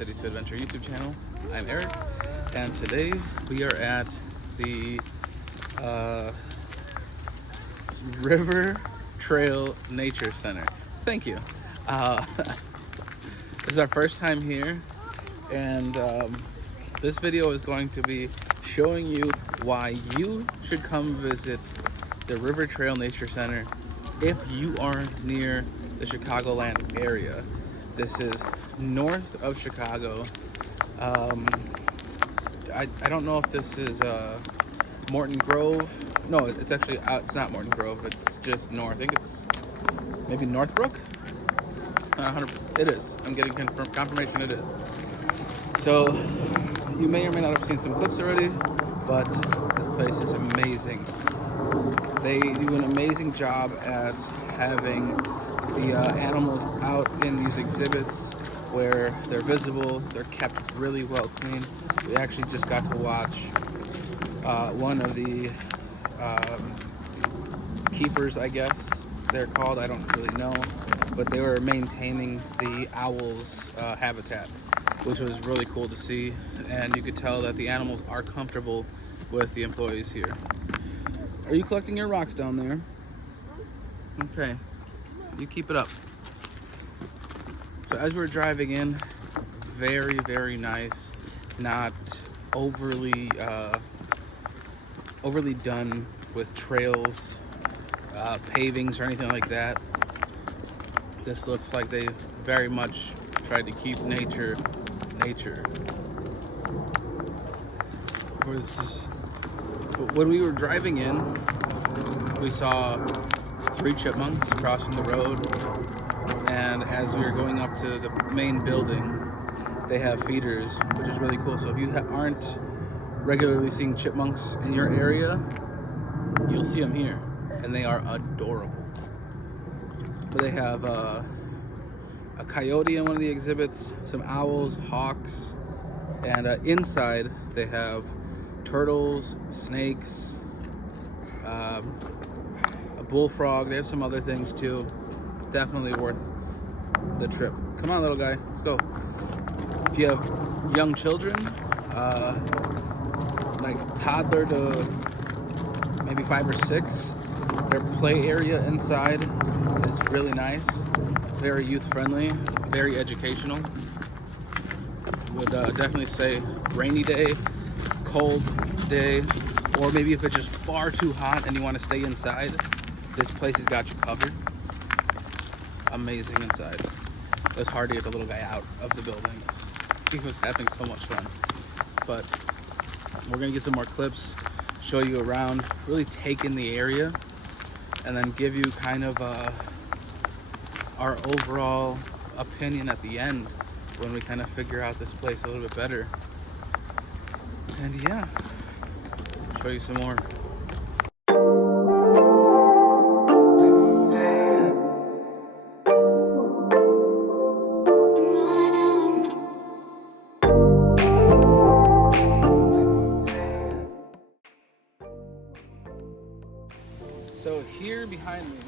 City to Adventure YouTube channel. I'm Eric, and today we are at the River Trail Nature Center. Thank you. This is our first time here, and this video is going to be showing you why you should come visit the River Trail Nature Center if you are near the Chicagoland area. This is north of Chicago. I don't know if this is Morton Grove. No, it's actually out. It's not Morton Grove. It's just north. I think it's maybe Northbrook. It is. I'm getting confirmation it is. So you may or may not have seen some clips already, but this place is amazing. They do an amazing job at having the animals out in these exhibits where they're visible, they're kept really well clean. We actually just got to watch one of the keepers, I guess they're called, I don't really know, but they were maintaining the owl's habitat, which was really cool to see, and you could tell that the animals are comfortable with the employees here. Are you collecting your rocks down there? Okay, you keep it up. So as we're driving in, very, very nice, not overly done with trails, pavings or anything like that. This looks like they very much tried to keep nature. When we were driving in, we saw 3 chipmunks crossing the road, and as we were going up to the main building, they have feeders, which is really cool. So if you aren't regularly seeing chipmunks in your area, you'll see them here, and they are adorable. But they have a coyote in one of the exhibits, some owls, hawks, and inside they have turtles, snakes, a bullfrog. They have some other things too. Definitely worth the trip. Come on, little guy, let's go. If you have young children, like toddler to maybe 5 or 6, their play area inside is really nice. Very youth friendly, very educational. Would definitely say rainy day, cold day, or maybe if it's just far too hot and you want to stay inside, this place has got you covered. Amazing inside. It was hard to get the little guy out of the building. He was having so much fun. But we're gonna get some more clips, show you around, really take in the area, and then give you kind of our overall opinion at the end when we kind of figure out this place a little bit better. And yeah, show you some more. So here behind me,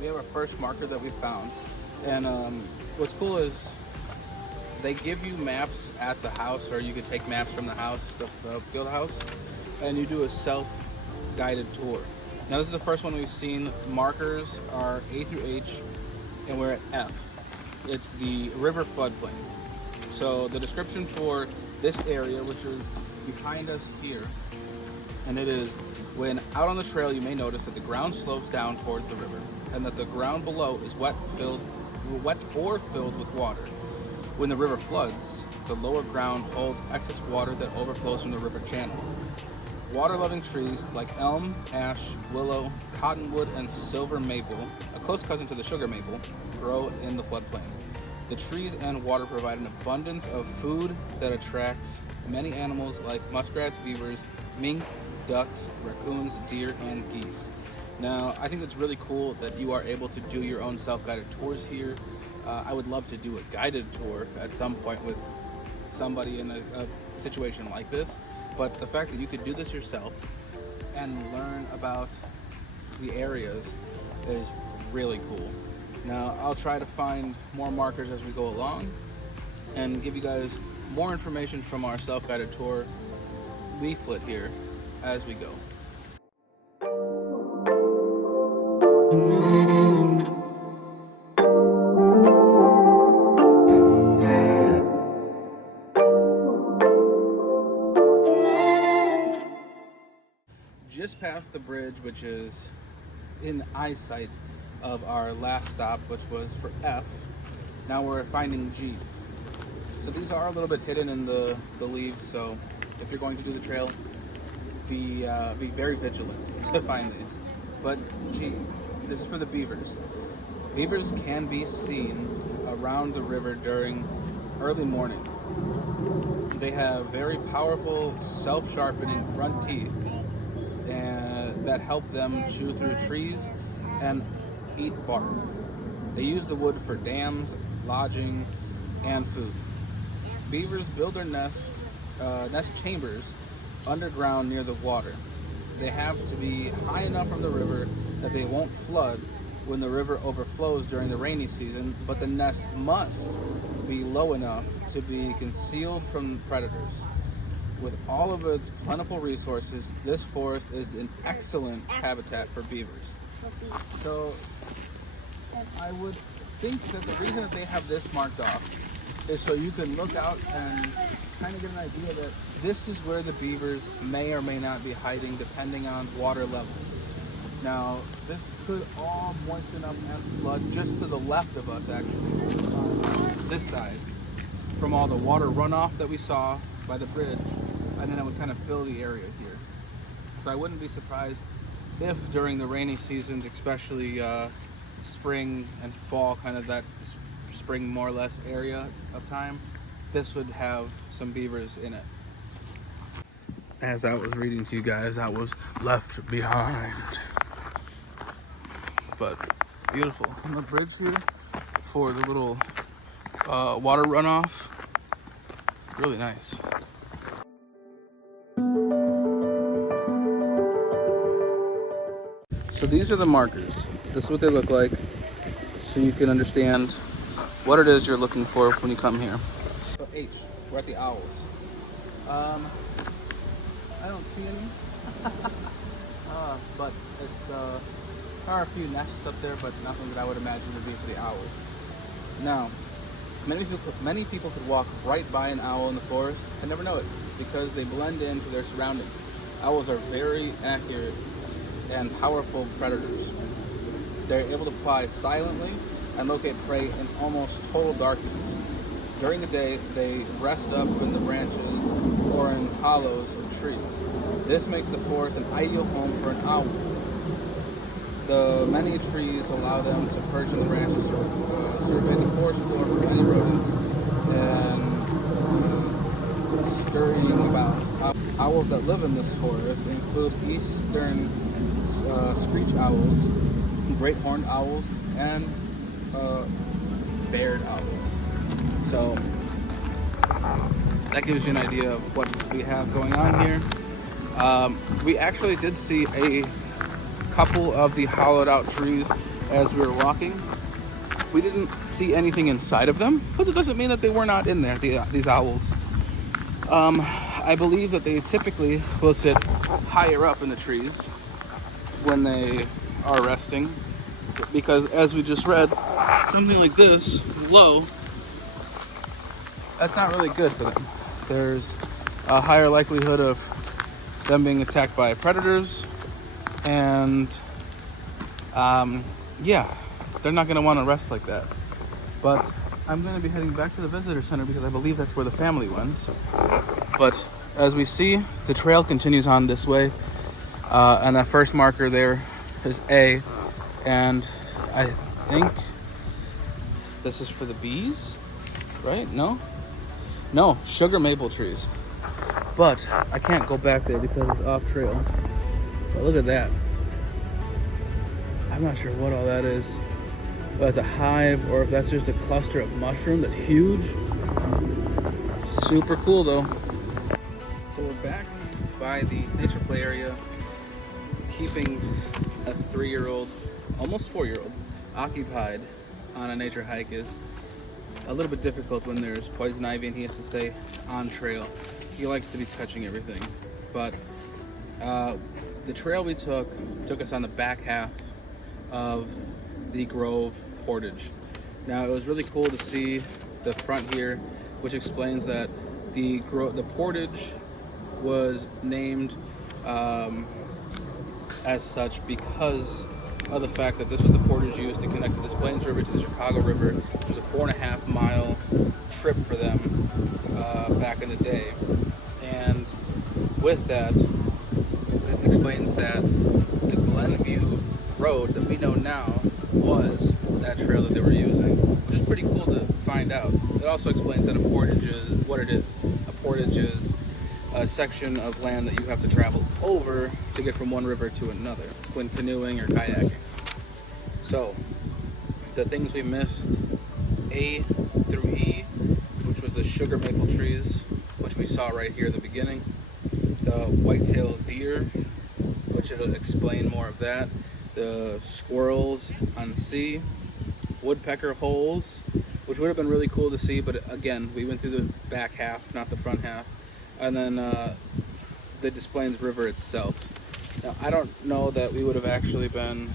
we have our first marker that we found. And what's cool is they give you maps at the house, or you could take maps from the house, the field house, and you do a self-guided tour. Now this is the first one we've seen. Markers are A through H, and we're at F. It's the river floodplain. So the description for this area, which is behind us here, and it is, when out on the trail, you may notice that the ground slopes down towards the river, and that the ground below is wet or filled with water. When the river floods, the lower ground holds excess water that overflows from the river channel. Water-loving trees like elm, ash, willow, cottonwood, and silver maple, a close cousin to the sugar maple, grow in the floodplain. The trees and water provide an abundance of food that attracts many animals like muskrats, beavers, mink, ducks, raccoons, deer, and geese. Now, I think it's really cool that you are able to do your own self-guided tours here. I would love to do a guided tour at some point with somebody in a situation like this, but the fact that you could do this yourself and learn about the areas is really cool. Now, I'll try to find more markers as we go along, and give you guys more information from our self-guided tour leaflet here as we go. Just past the bridge, which is in eyesight of our last stop, which was for F, now we're finding G. So these are a little bit hidden in the leaves, so if you're going to do the trail, be very vigilant to find these. But G, this is for the beavers. Beavers can be seen around the river during early morning. They have very powerful, self-sharpening front teeth that help them chew through trees and eat bark. They use the wood for dams, lodging, and food. Beavers build their nest chambers underground near the water. They have to be high enough from the river that they won't flood when the river overflows during the rainy season, but the nest must be low enough to be concealed from predators. With all of its plentiful resources, this forest is an excellent habitat for beavers. So I would think that the reason that they have this marked off is so you can look out and kind of get an idea that this is where the beavers may or may not be hiding depending on water levels. Now, this could all moisten up and flood just to the left of us, actually, on this side, from all the water runoff that we saw by the bridge, and then it would kind of fill the area here. So I wouldn't be surprised if during the rainy seasons, especially spring and fall, kind of that spring more or less area of time, this would have some beavers in it. As I was reading to you guys, I was left behind. But beautiful. On the bridge here for the little water runoff, really nice. So these are the markers. This is what they look like, so you can understand what it is you're looking for when you come here. So H, we're at the owls. I don't see any, but it's there are a few nests up there, but nothing that I would imagine would be for the owls. Now, many people could walk right by an owl in the forest and never know it because they blend into their surroundings. Owls are very accurate and powerful predators. They're able to fly silently and locate prey in almost total darkness. During the day, they rest up in the branches or in hollows of trees. This makes the forest an ideal home for an owl. The many trees allow them to perch on the branches to survey the forest floor from any rodents and scurrying about. Owls that live in this forest include eastern screech owls, great horned owls, and barred owls. So that gives you an idea of what we have going on here. We actually did see a couple of the hollowed out trees as we were walking. We didn't see anything inside of them, but it doesn't mean that they were not in there, these owls. I believe that they typically will sit higher up in the trees when they are resting, because as we just read, something like this low, that's not really good for them. There's a higher likelihood of them being attacked by predators, and yeah, they're not going to want to rest like that. But I'm going to be heading back to the visitor center because I believe that's where the family went. But as we see, the trail continues on this way, and that first marker there is A, and I think this is for the bees, right? No, sugar maple trees. But I can't go back there because it's off trail. But look at that. I'm not sure what all that is. Whether it's a hive or if that's just a cluster of mushroom that's huge. Super cool though. So we're back by the nature play area, keeping a 3-year-old, almost 4-year-old, occupied on a nature hike is a little bit difficult when there's poison ivy and he has to stay on trail. He likes to be touching everything. But the trail we took us on the back half of the Grove Portage. Now it was really cool to see the front here, which explains that the Portage was named as such because of the fact that this was the portage used to connect the Des Plaines River to the Chicago River. It was a 4.5 mile trip for them back in the day. And with that, it explains that the Glenview Road that we know now was that trail that they were using, which is pretty cool to find out. It also explains that a portage is what it is. A portage is a section of land that you have to travel over to get from one river to another when canoeing or kayaking. So, the things we missed, A through E, which was the sugar maple trees, which we saw right here at the beginning, the white-tailed deer, which it'll explain more of that, the squirrels on C, woodpecker holes, which would have been really cool to see, but again, we went through the back half, not the front half, and then the Des Plaines River itself. Now, I don't know that we would have actually been,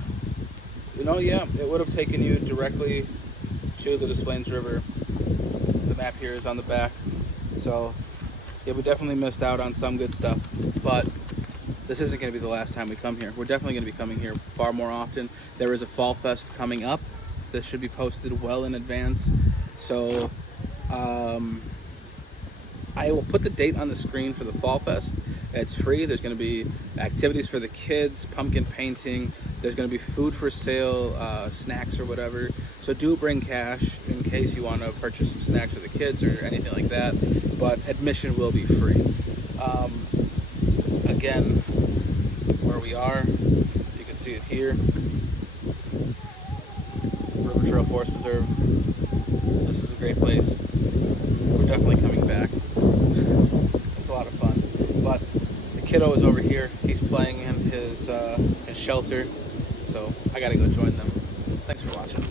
yeah, it would have taken you directly to the Des Plaines River. The map here is on the back, so yeah, we definitely missed out on some good stuff, but this isn't going to be the last time we come here. We're definitely going to be coming here far more often. There is a Fall Fest coming up. This should be posted well in advance, so I will put the date on the screen for the Fall Fest. It's free. There's going to be activities for the kids, pumpkin painting. There's going to be food for sale, snacks or whatever. So do bring cash in case you want to purchase some snacks for the kids or anything like that. But admission will be free. Again, where we are, you can see it here. River Trail Forest Preserve. This is a great place. We're definitely coming back. It's a lot of fun. But the kiddo is over here. He's playing in his shelter. So I gotta go join them. Thanks for watching.